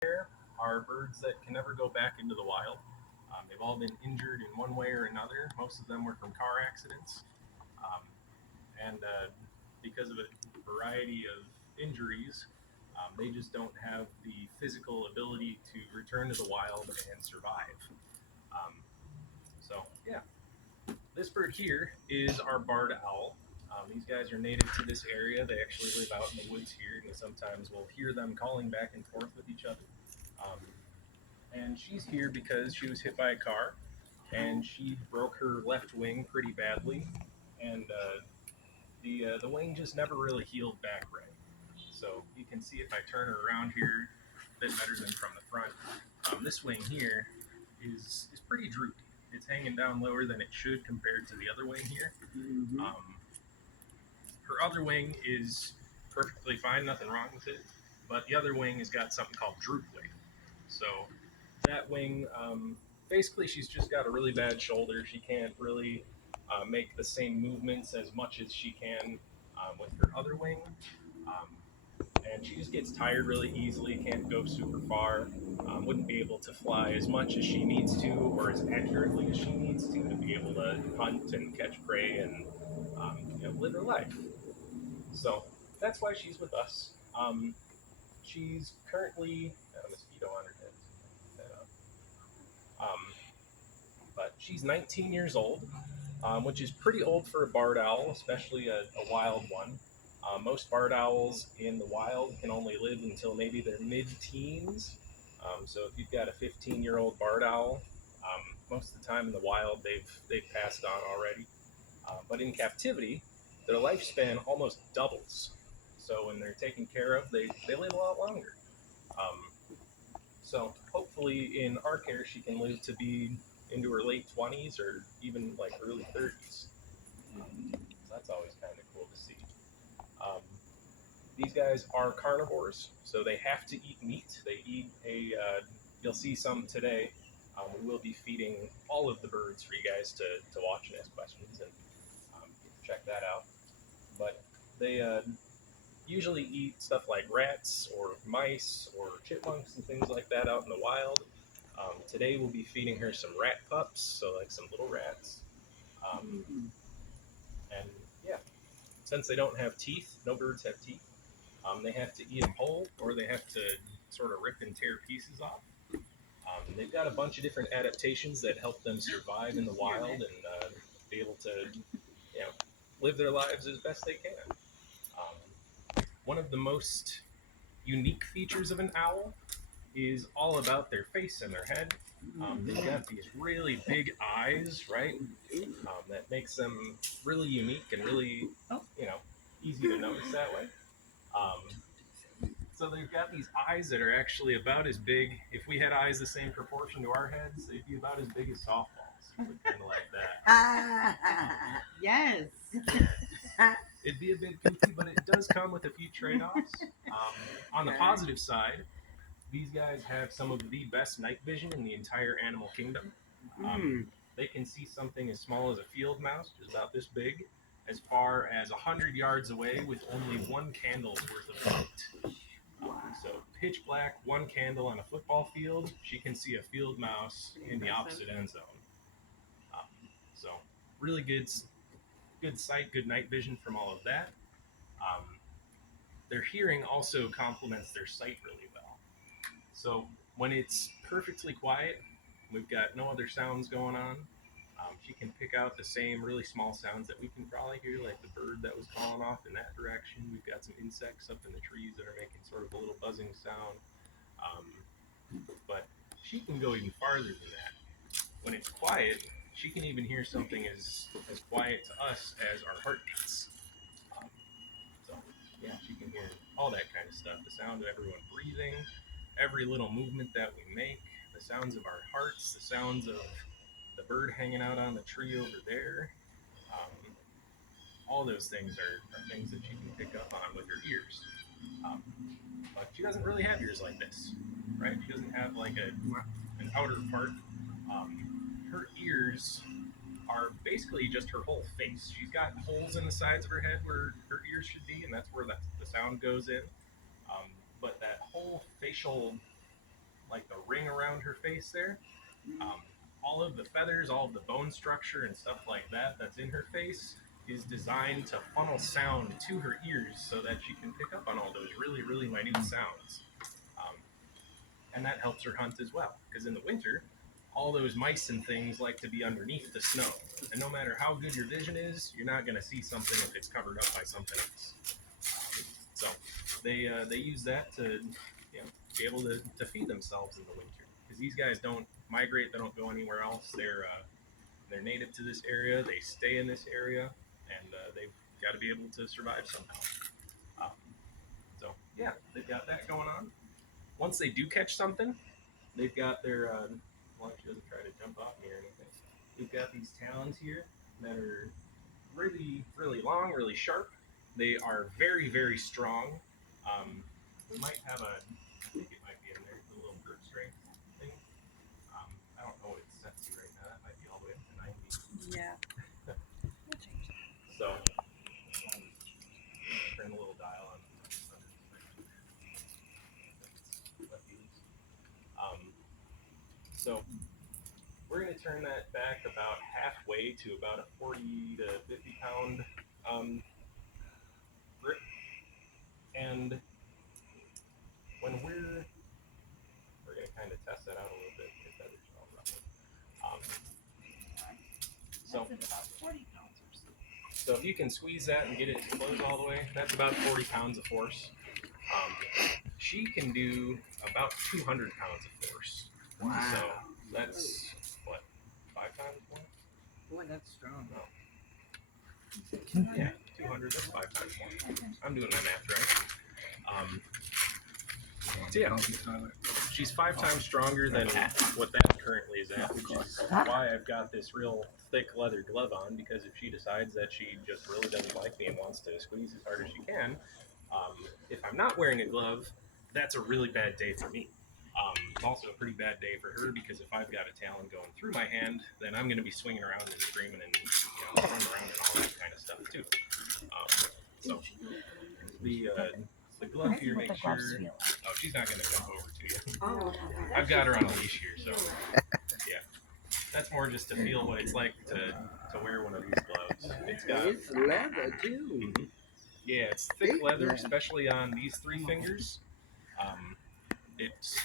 there are birds that can never go back into the wild. They've all been injured in one way or another. Most of them were from car accidents. Um, and because of a variety of injuries, they just don't have the physical ability to return to the wild and survive. Um, yeah, this bird here is our barred owl. These guys are native to this area. They actually live out in the woods here, and sometimes we'll hear them calling back and forth with each other. Um, and she's here because she was hit by a car, and she broke her left wing pretty badly, and the wing just never really healed back right. So you can see if I turn her around here a bit better than from the front. This wing here is pretty droopy. It's hanging down lower than it should compared to the other wing here. Her other wing is perfectly fine, nothing wrong with it. But the other wing has got something called droop wing. So that wing, basically, she's just got a really bad shoulder. She can't really make the same movements as much as she can with her other wing. Um, and she just gets tired really easily, can't go super far, wouldn't be able to fly as much as she needs to or as accurately as she needs to be able to hunt and catch prey and live her life. So that's why she's with us. She's currently got a mosquito on her head. But she's 19 years old, which is pretty old for a barred owl, especially a wild one. Most barred owls in the wild can only live until maybe their mid-teens. So if you've got a 15-year-old barred owl, most of the time in the wild they've passed on already. But in captivity, their lifespan almost doubles. So when they're taken care of, they live a lot longer. Um, so hopefully, in our care, she can live to be into her late 20s or even like early 30s. So that's always kind of cool to see. Um, these guys are carnivores, so they have to eat meat. They eat a. You'll see some today. We will be feeding all of the birds for you guys to watch and ask questions and check that out. But they usually eat stuff like rats or mice or chipmunks and things like that out in the wild. Today we'll be feeding her some rat pups, so like some little rats. Um, and yeah, since they don't have teeth, no birds have teeth. They have to eat them whole, or they have to sort of rip and tear pieces off. They've got a bunch of different adaptations that help them survive in the wild and be able to, you know, live their lives as best they can. One of the most unique features of an owl is all about their face and their head. They've got these really big eyes, right? That makes them really unique and really, you know, easy to notice that way. So they've got these eyes that are actually about as big. If we had eyes the same proportion to our heads, they'd be about as big as softballs. Kind of like that. Yes. It'd be a bit goofy, but it does come with a few trade-offs. On the positive side, these guys have some of the best night vision in the entire animal kingdom. They can see something as small as a field mouse, just about this big, as far as 100 yards away with only one candle's worth of light. So pitch black, one candle on a football field, she can see a field mouse in the opposite end zone. Um, so really good sight, good night vision from all of that. Um, their hearing also complements their sight really well. So when it's perfectly quiet, we've got no other sounds going on. She can pick out the same really small sounds that we can probably hear, like the bird that was calling off in that direction. We've got some insects up in the trees that are making sort of a little buzzing sound. Um, but she can go even farther than that. When it's quiet, she can even hear something as quiet to us as our heartbeats. Um, so, yeah, she can hear all that kind of stuff. The sound of everyone breathing, every little movement that we make, the sounds of our hearts, the sounds of the bird hanging out on the tree over there. Um, all those things are things that she can pick up on with her ears. Um, but she doesn't really have ears like this, right? She doesn't have like an outer part. Her ears are basically just her whole face. She's got holes in the sides of her head where her ears should be, and that's where the sound goes in. But that whole facial like the ring around her face there. Um, all of the feathers, all of the bone structure and stuff like that that's in her face is designed to funnel sound to her ears so that she can pick up on all those really, really minute sounds. Um, and that helps her hunt as well, because in the winter, all those mice and things like to be underneath the snow. And no matter how good your vision is, you're not going to see something if it's covered up by something else. So they use that to be able to feed themselves in the winter, because these guys don't migrate, they don't go anywhere else. They're native to this area, they stay in this area, and they've got to be able to survive somehow. Um, so yeah, they've got that going on. Once they do catch something, they've got their well, she doesn't try to jump off me or anything. They've got these talons here that are really, really long, really sharp. They are very, very strong. We might have I think it might be in there, the little grip strength thing. I don't know what it's set to right now. That might be all the way up to 90. Yeah. So, turn the little dial on. So, we're going to turn that back about halfway to about a 40 to 50 pound grip. And when we're going to kind of test that out a little bit, get that all roughly. So, about 40 pounds or so. So if you can squeeze that and get it to close all the way, that's about 40 pounds of force. She can do about 200 pounds of force. Wow. So that's what, 5 times more? Boy, that's strong. No. Yeah, 200, that's 5 times more. I'm doing my math right. So yeah, she's 5 times stronger than what that currently is at, which is why I've got this real thick leather glove on, because if she decides that she just really doesn't like me and wants to squeeze as hard as she can, if I'm not wearing a glove, that's a really bad day for me. It's also a pretty bad day for her, because if I've got a talon going through my hand, then I'm going to be swinging around and screaming and running around and all that kind of stuff too. So the glove here makes sure. Oh, she's not going to jump over to you. Oh, I've got her on a leash here, so yeah. That's more just to feel what it's like to wear one of these gloves. It's got it's leather too. yeah, it's thick leather, especially on these 3 fingers. It's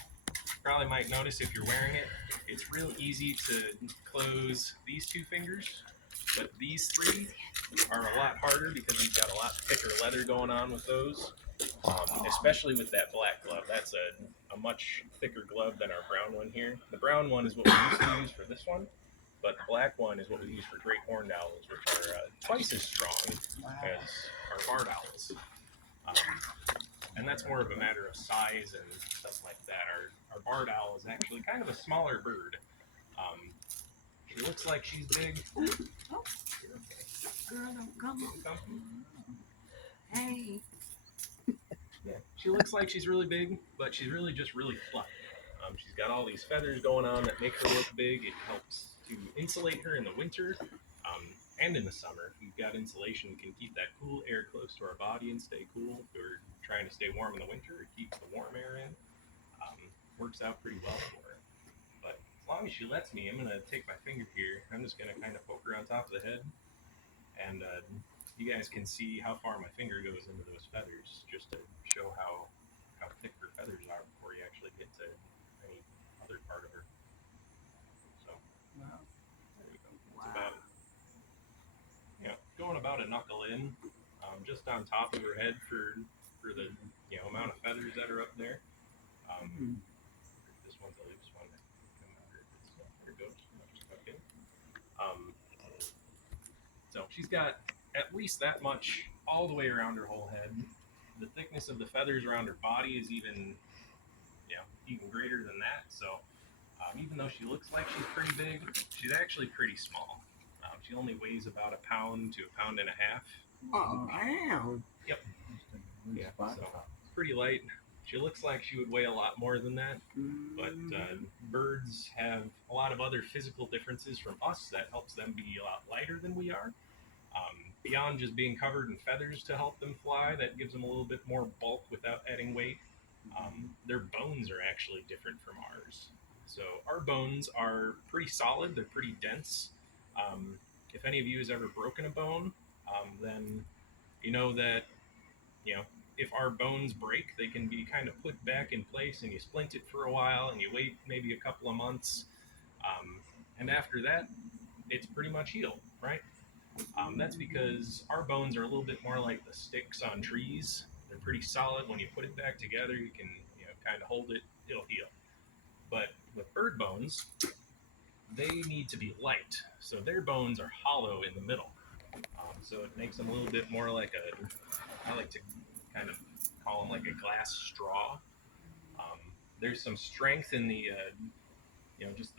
probably might notice if you're wearing it. It's real easy to close these 2 fingers, but these 3 are a lot harder because we've got a lot thicker leather going on with those. Especially with that black glove. That's a much thicker glove than our brown one here. The brown one is what we used to use for this one, but the black one is what we use for great horned owls, which are twice as strong as our barred owls. And that's more of a matter of size and stuff like that. Our barred owl is actually kind of a smaller bird. She looks like she's big. Oh. Girl, don't come on. Hey. Yeah, she looks like she's really big, but she's really just really fluffy. She's got all these feathers going on that make her look big. It helps to insulate her in the winter and in the summer. If we've got insulation, we can keep that cool air close to our body and stay cool. If we're trying to stay warm in the winter, it keeps the warm air in. Works out pretty well for her. But as long as she lets me, I'm going to take my finger here. I'm just going to kind of poke her on top of the head. And you guys can see how far my finger goes into those feathers, just to show how thick her feathers are before you actually get to any other part of her. So, Wow. there you go. It's about, going about a knuckle in, just on top of her head for the amount of feathers that are up there. This one's a loose one. There it goes. Okay. So she's got at least that much all the way around her whole head. The thickness of the feathers around her body is even greater than that. So even though she looks like she's pretty big, she's actually pretty small. She only weighs about 1 pound to 1.5 pounds. Oh, wow. Yep. Yeah. So pretty light. She looks like she would weigh a lot more than that, but birds have a lot of other physical differences from us that helps them be a lot lighter than we are. Beyond just being covered in feathers to help them fly, that gives them a little bit more bulk without adding weight. Their bones are actually different from ours. So our bones are pretty solid. They're pretty dense. Um, if any of you has ever broken a bone, then you know that you know if our bones break, they can be kind of put back in place, and you splint it for a while, and you wait maybe a couple of months, um, and after that, it's pretty much healed, right? That's because our bones are a little bit more like the sticks on trees. They're pretty solid. When you put it back together, you can kind of hold it; it'll heal. But with bird bones, they need to be light, so their bones are hollow in the middle. So it makes them a little bit more like I like to kind of call them like a glass straw. Um, there's some strength in the just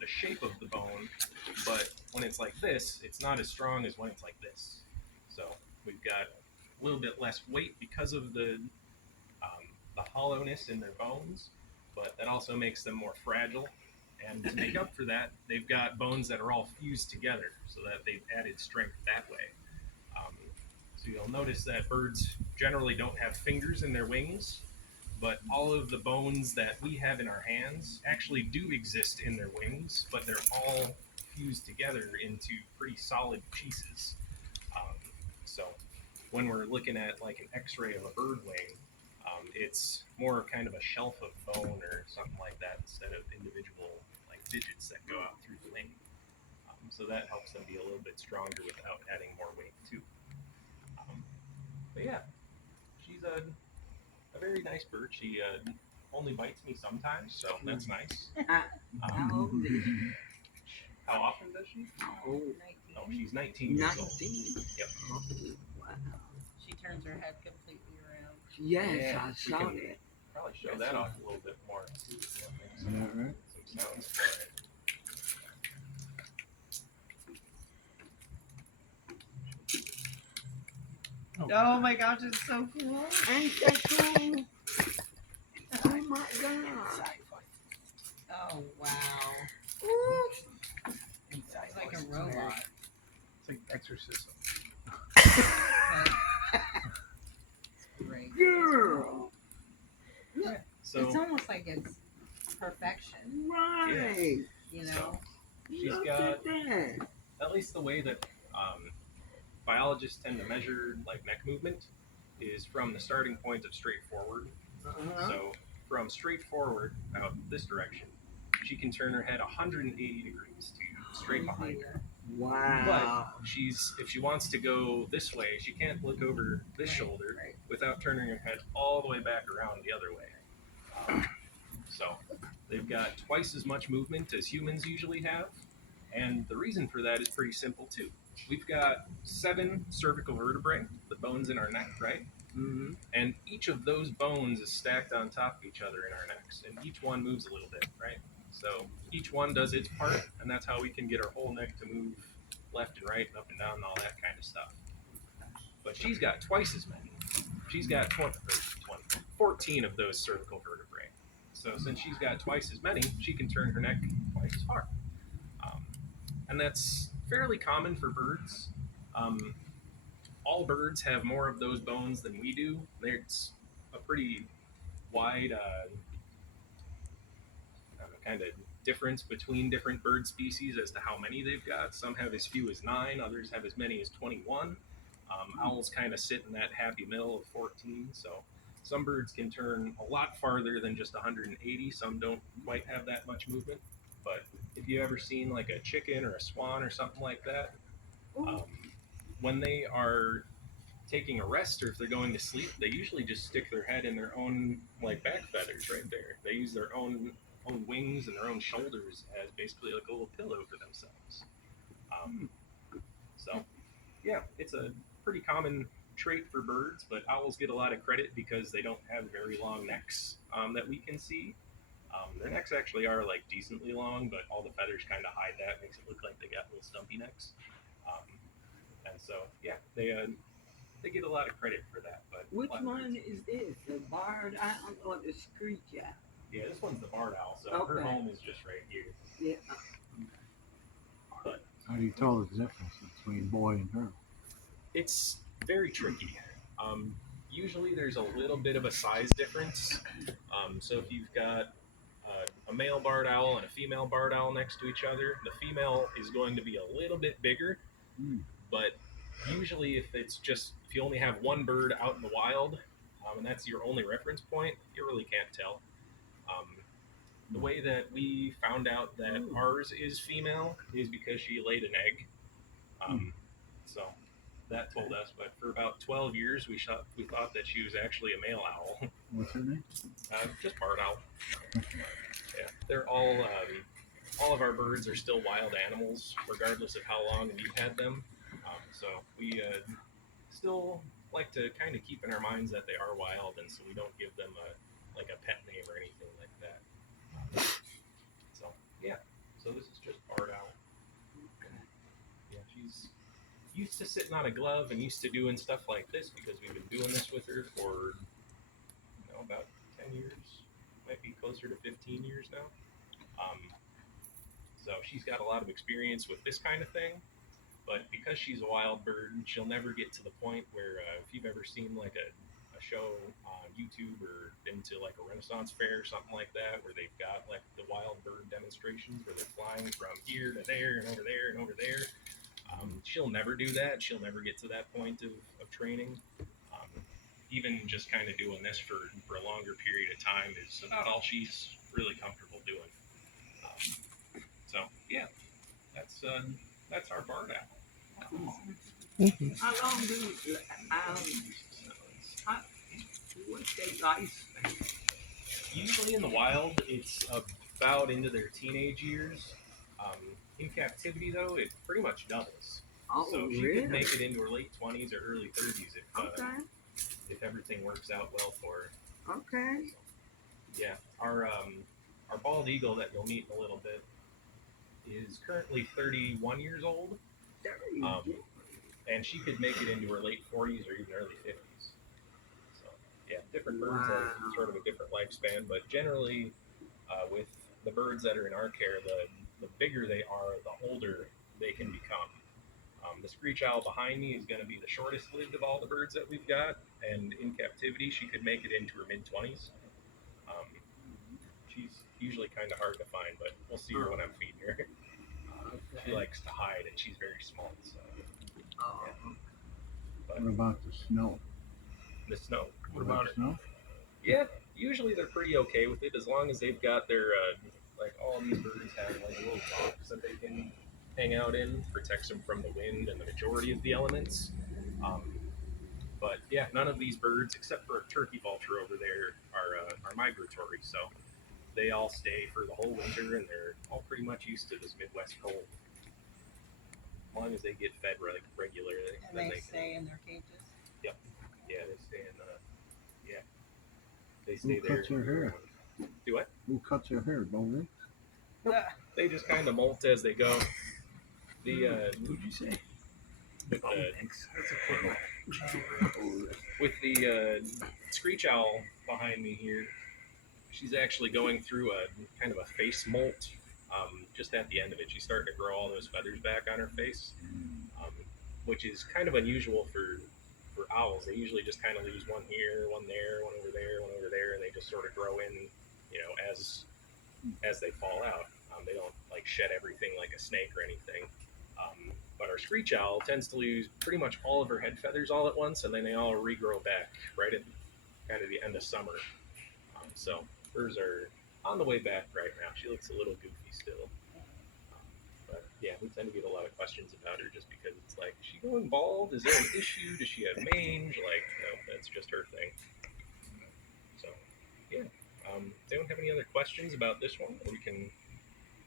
the shape of the bone, but when it's like this, it's not as strong as when it's like this. So we've got a little bit less weight because of the hollowness in their bones, but that also makes them more fragile. And to make up for that, they've got bones that are all fused together, so that they've added strength that way. Um, so you'll notice that birds generally don't have fingers in their wings, but all of the bones that we have in our hands actually do exist in their wings, but they're all fused together into pretty solid pieces. Um, so when we're looking at like an X-ray of a bird wing, it's more kind of a shelf of bone or something like that instead of individual like digits that go out through the wing. So that helps them be a little bit stronger without adding more weight too. Um, but yeah, she's a very nice bird. She only bites me sometimes, so that's nice. How old is she? How often does she? Oh, Oh, she's 19 years old. 19. Yep. Oh, wow. She turns her head completely around. Yes, Yeah, I we saw can that. probably show that off a little bit more. Is that right? Some sounds for it. Oh my gosh, it's so cool. Ain't that cool? Oh my God. Oh wow. Ooh. It's like a robot. It's like exorcism. Great. Girl. So It's almost like it's perfection, Right. you know? she's Look got at that. at least the way that biologists tend to measure like neck movement is from the starting point of straight forward. Uh-huh. So from straight forward out this direction, she can turn her head 180 degrees to straight behind her. Wow. But if she wants to go this way, she can't look over this Right, shoulder right. without turning her head all the way back around the other way. So they've got twice as much movement as humans usually have, and the reason for that is pretty simple too. We've got 7 cervical vertebrae, the bones in our neck, right? Mm-hmm. And each of those bones is stacked on top of each other in our necks, and each one moves a little bit, right? So each one does its part, and that's how we can get our whole neck to move left and right, and up and down, and all that kind of stuff. But she's got twice as many. She's got 14 of those cervical vertebrae. So since she's got twice as many, she can turn her neck twice as far. Um, and that's fairly common for birds. Um, all birds have more of those bones than we do. There's a pretty wide kind of difference between different bird species as to how many they've got. Some have as few as 9, others have as many as 21. Owls kind of sit in that happy middle of 14. So some birds can turn a lot farther than just 180. Some don't quite have that much movement. But if you ever seen like a chicken or a swan or something like that, um, when they are taking a rest or if they're going to sleep, they usually just stick their head in their own like back feathers right there. They use their own wings and their own shoulders as basically like a little pillow for themselves. So yeah, it's a pretty common trait for birds, but owls get a lot of credit because they don't have very long necks that we can see. Their necks actually are like decently long, but all the feathers kind of hide that, makes it look like they got little stumpy necks. Um, and so yeah, they get a lot of credit for that. But Which one is this? The barred owl or the screech owl? Yeah, this one's the barred owl, so her Okay. home is just right here. Yeah. But How do you tell the difference between boy and girl? it's very tricky. Usually there's a little bit of a size difference. So if you've got a male barred owl and a female barred owl next to each other, the female is going to be a little bit bigger. Mm. But usually, if you only have one bird out in the wild, and that's your only reference point, you really can't tell. Um, the way that we found out that ours is female is because she laid an egg. So that told us. But for about 12 years, we thought that she was actually a male owl. What's her name? Just barred owl. Yeah, they're all of our birds are still wild animals, regardless of how long we've had them. So we still like to kind of keep in our minds that they are wild, and so we don't give them a pet name or anything like that. So yeah, so this is just barred owl. Yeah, she's used to sitting on a glove and used to doing stuff like this because we've been doing this with her for about 10 years, might be closer to 15 years now. So she's got a lot of experience with this kind of thing, but because she's a wild bird, she'll never get to the point where if you've ever seen like a show on YouTube or been to like a Renaissance fair or something like that, where they've got like the wild bird demonstrations where they're flying from here to there and over there and over there. She'll never do that. She'll never get to that point of training. Even just kind of doing this for a longer period of time is about all she's really comfortable doing. So yeah, that's our barred owl. How long do what's their lifespan? Usually in the wild, it's about into their teenage years. In captivity, though, it pretty much doubles. Oh, So she really? could make it into her late 20s or early 30s Okay. if everything works out well for her. Okay. Yeah, our bald eagle that you'll meet in a little bit is currently 31 years old, There you Um, go. and she could make it into her late 40s or even early 50s. So yeah, different birds have Wow. sort of a different lifespan, but generally, with the birds that are in our care, the bigger they are, the older they can become. The screech owl behind me is going to be the shortest lived of all the birds that we've got, and in captivity, she could make it into her mid 20s. She's usually kind of hard to find, but we'll see her when I'm feeding her. She Okay. likes to hide, and she's very small. So Oh, What about the snow? the snow. What about snow? Yeah, usually they're pretty okay with it as long as they've got their like all these birds have like a little box that they can hang out in, protects them from the wind and the majority of the elements. But yeah, none of these birds, except for a turkey vulture over there, are migratory. So they all stay for the whole winter, and they're all pretty much used to this Midwest cold. As long as they get fed regularly, And then they they stay in their cages. can. Yeah, they stay in. They stay Who there. cuts her hair? Do what? Who cuts her hair? Don't They just kind of molt as they go. The Who'd you say? with the That's a quick with the screech owl behind me here, she's actually going through a kind of a face molt. Just at the end of it, she's starting to grow all those feathers back on her face, which is kind of unusual for owls. They usually just kind of lose one here, one there, one over there, one over there, and they just sort of grow in, as they fall out. They don't like shed everything like a snake or anything. But our screech owl tends to lose pretty much all of her head feathers all at once, and then they all regrow back right at kind of the end of summer. So hers are on the way back right now. She looks a little goofy still. But yeah, we tend to get a lot of questions about her just because it's like, is she going bald? Is there an issue? Does she have mange? Like, no, that's just her thing. So yeah. Does anyone have any other questions about this one? Or we can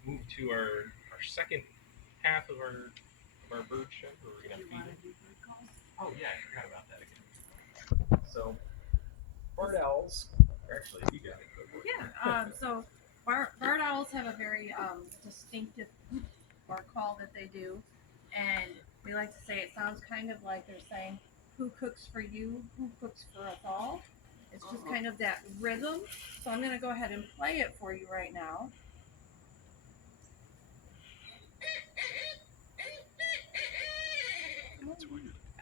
move to our second half of our bird show where we're gonna feed them. Oh yeah, I forgot about that again. So barred owls, actually, you got it. Go for it. Yeah. So barred owls have a very distinctive hoot or call that they do, and we like to say it sounds kind of like they're saying, "Who cooks for you? Who cooks for us all?" It's just kind of that rhythm. So I'm going to go ahead and play it for you right now.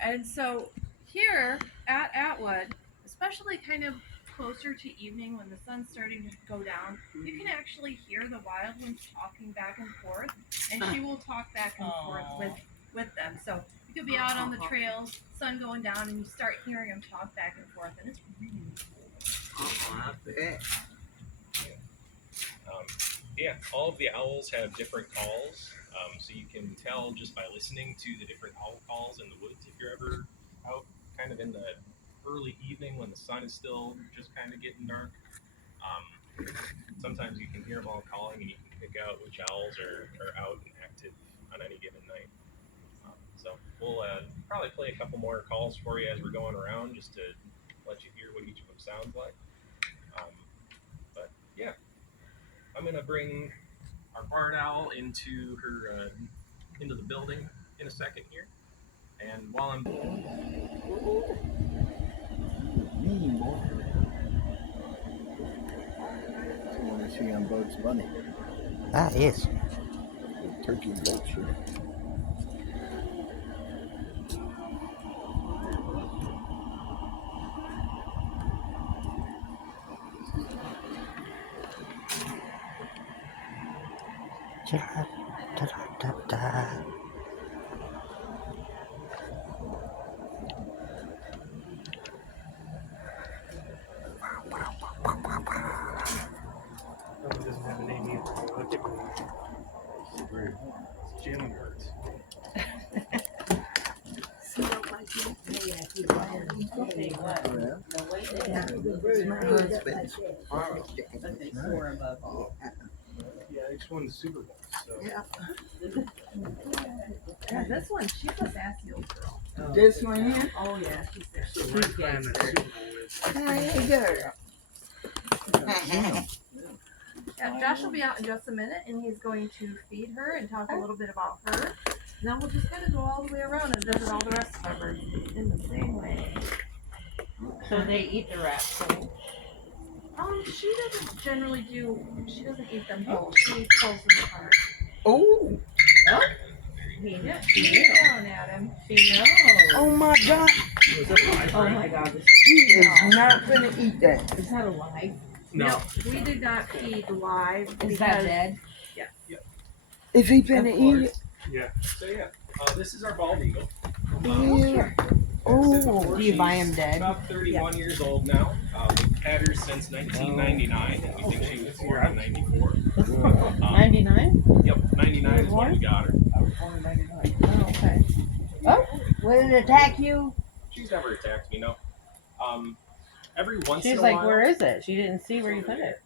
And so here at Atwood, especially kind of closer to evening when the sun's starting to go down, you can actually hear the wild ones talking back and forth, and she will talk back and forth with them. So you could be out on the trails, sun going down, and you start hearing them talk back and forth, and it's really cool. I bet. Yeah, all of the owls have different calls, so you can tell just by listening to the different owl calls in the woods if you're ever out kind of in the early evening when the sun is still just kind of getting dark. Sometimes you can hear them all calling and you can pick out which owls are out and active on any given night. So we'll probably play a couple more calls for you as we're going around just to let you hear what each of them sounds like. But yeah. I'm gonna bring our barred owl into her into the building in a second here, and while I'm Mean boy. That's the one I see on Bugs Bunny. That is. The turkey vulture. Da-da-da-da-da. That one doesn't have a name either. Look at me. It's Jim Hurt. My husband's farm chicken. Yeah, I just won the Super Bowl. So. Yeah. Yeah, this one, she's a sassy old girl. This one here? Oh yeah, she's there. So my plan the Super Bowl is Hey, girl. Yeah, Josh will be out in just a minute, and he's going to feed her and talk a little bit about her. Now we'll just kind of go all the way around and visit all the rest of our birds in the same way. So they eat the rats. So She doesn't generally do. She doesn't eat them whole. She pulls them apart. Oh, he knows. She's down at him. She knows. oh my God. Oh my God, this He is not gonna eat that. is that alive? No, we did not feed live. Is that dead? Is he gonna eat it? Yeah. So yeah, this is our bald eagle. Yeah. Oh, Do you buy him dead? About 31 years old now. We've had her since 1999, and we think she was born in 94. 99? Yep, 99 is when we got her. Oh, okay. Oh, will it attack you? She's never attacked me, no. Every once She's in a like, while. where is it? She didn't see where you put it.